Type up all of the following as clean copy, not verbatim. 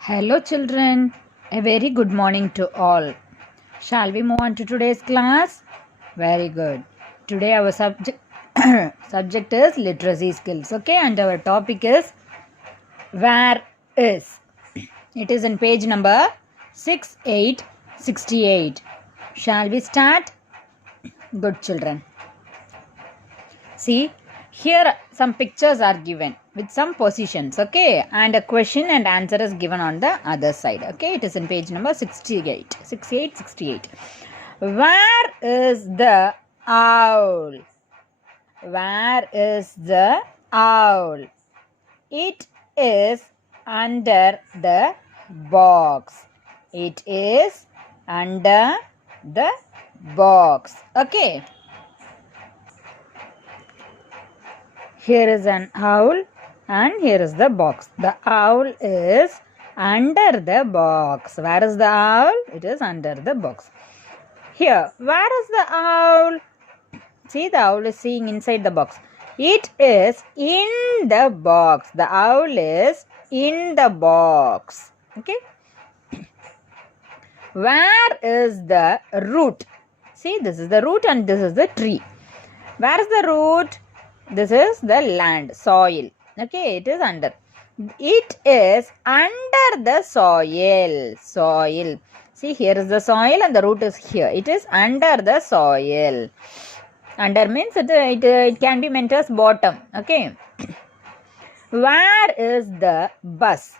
Hello, children. A very good morning to all. Shall we move on to today's class? Very good. Today, our subject is literacy skills. Okay, and our topic is where is. It is in page number 6868. Shall we start? Good children. See, here some pictures are given with some positions, okay, and a question and answer is given on the other side, okay. It is in page number 68. Where is the owl? Where is the owl? It is under the box. It is under the box, okay. Here is an owl and here is the box. The owl is under the box. Where is the owl? It is under the box. Here, where is the owl? See, the owl is seeing inside the box. It is in the box. The owl is in the box. Okay. Where is the root? See, this is the root and this is the tree. Where is the root? This is the land, soil. Okay, it is under. It is under the soil. Soil. See, here is the soil and the root is here. It is under the soil. Under means it can be meant as bottom. Okay. Where is the bus?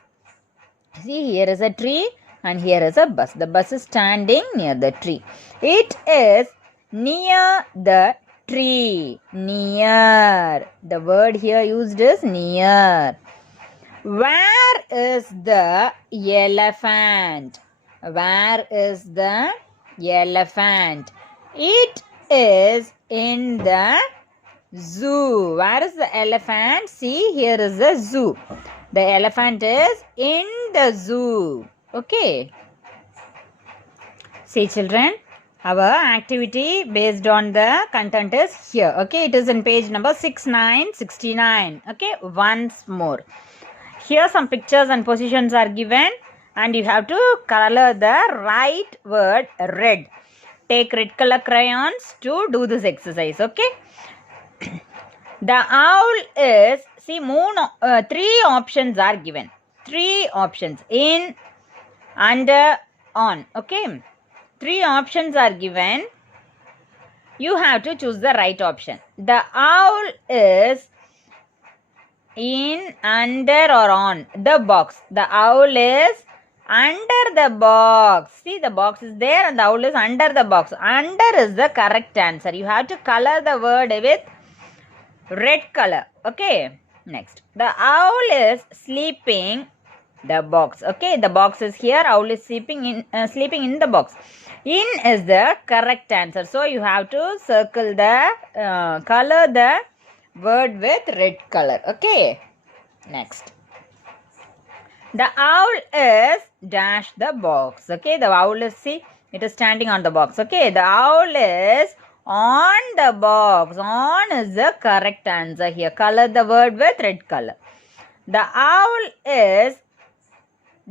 See, here is a tree and here is a bus. The bus is standing near the tree. It is near the tree. Near. The word here used is near. Where is the elephant? Where is the elephant? It is in the zoo. Where is the elephant? See, here is the zoo. The elephant is in the zoo. Okay. See, children. Our activity based on the content is here. Okay, it is in page number 6969. Okay, once more. Here some pictures and positions are given and you have to color the right word red. Take red color crayons to do this exercise. Okay. The owl is, see, three options are given. Three options: in, under, on. Okay. Three options are given. You have to choose the right option. The owl is in, under or on the box. The owl is under the box. See, the box is there and the owl is under the box. Under is the correct answer. You have to color the word with red color. Okay. Next. The owl is sleeping the box. Okay. The box is here. Owl is sleeping in the box. In is the correct answer. So you have to circle the color the word with red color. Okay. Next. The owl is dash the box. Okay. The owl is, see, it is standing on the box. Okay. The owl is on the box. On is the correct answer here. Color the word with red color. The owl is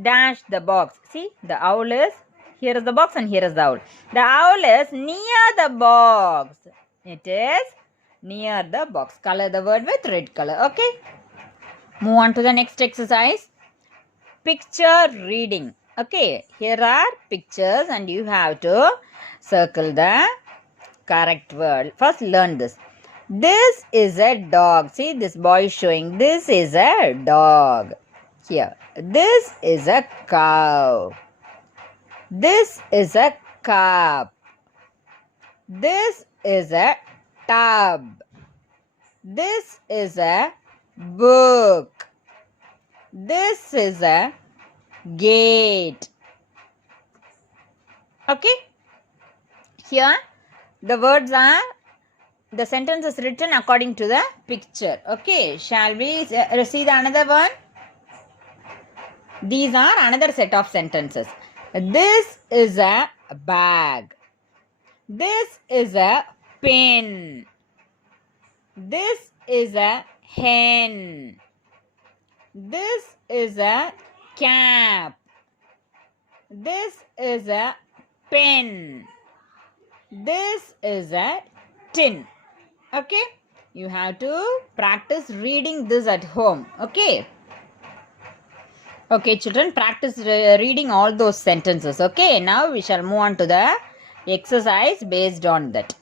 dash the box. See, the owl is, here is the box and here is the owl. The owl is near the box. It is near the box. Color the word with red color. Okay. Move on to the next exercise. Picture reading. Okay. Here are pictures and you have to circle the correct word. First learn this. This is a dog. See, this boy is showing. This is a dog. Here. This is a cow. This is a cup. This is a tub. This is a book. This is a gate. Okay. Here the words are, the sentence is written according to the picture. Okay. Shall we see the another one? These are another set of sentences. This is a bag. This is a pen. This is a hen. This is a cap. This is a pen. This is a tin. Okay, you have to practice reading this at home. Okay, children, practice reading all those sentences. Okay, now we shall move on to the exercise based on that.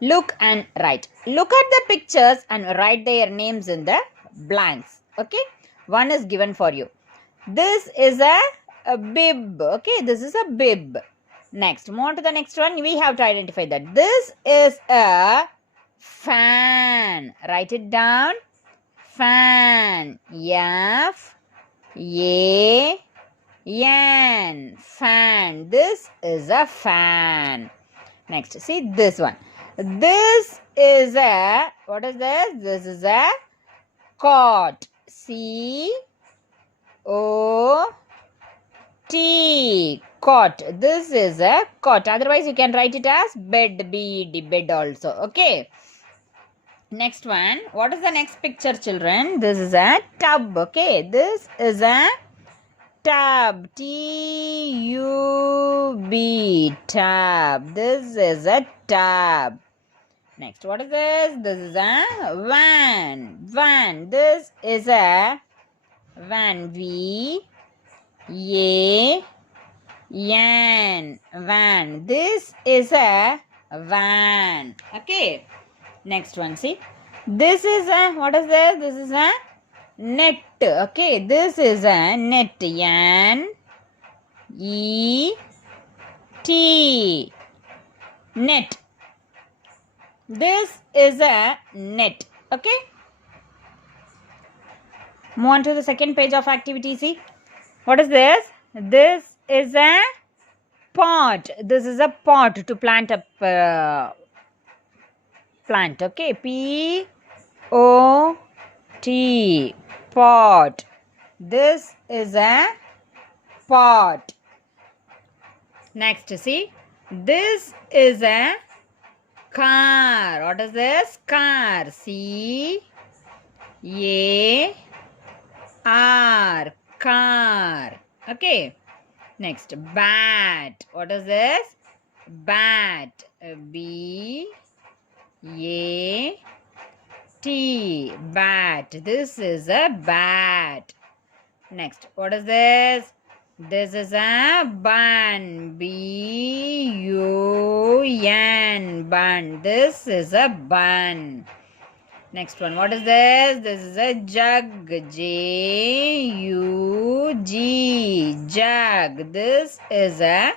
Look and write. Look at the pictures and write their names in the blanks. Okay, one is given for you. This is a bib. Okay, this is a bib. Next, move on to the next one. We have to identify that. This is a fan. Write it down. Fan. F A N. Fan. This is a fan. Next, see this one. This is a, what is this? This is a cot. C-O-T. Cot. This is a cot. Otherwise, you can write it as bed. B-E-D. Bed also. Okay. Next one. What is the next picture, children? This is a tub. Okay. This is a tub. T-U-B. Tub. This is a tub. Next, what is this? This is a van. Van. This is a van. V-A-N. Van. This is a van. Okay. Next one, see. This is a, what is this? This is a net. Okay. This is a net. N-E-T. Net. This is a net. Okay. Move on to the second page of activity. See. What is this? This is a pot. This is a pot to plant a plant. Okay. P-O-T. Pot. This is a pot. Next, see. This is a car. What is this? Car. C-A-R. Car. Okay. Next, bat. What is this? Bat. B-A-T. Bat. This is a bat. Next, what is this? This is a bun. B-U-N. Bun. This is a bun. Next one. What is this? This is a jug. J-U-G. Jug. This is a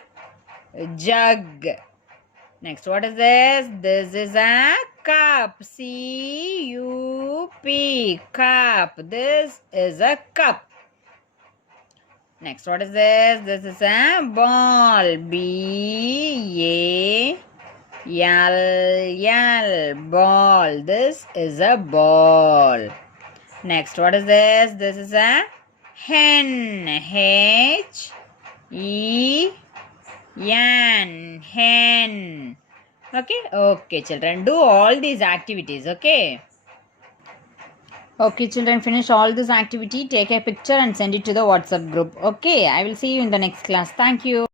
jug. Next, what is this? This is a cup. C-U-P. Cup. This is a cup. Next, what is this? This is a ball. B-A-L-L. Ball. This is a ball. Next, what is this? This is a hen. H-E-N. Hen. Okay? Okay, children. Do all these activities. Okay? Okay, children, finish all this activity. Take a picture and send it to the WhatsApp group. Okay, I will see you in the next class. Thank you.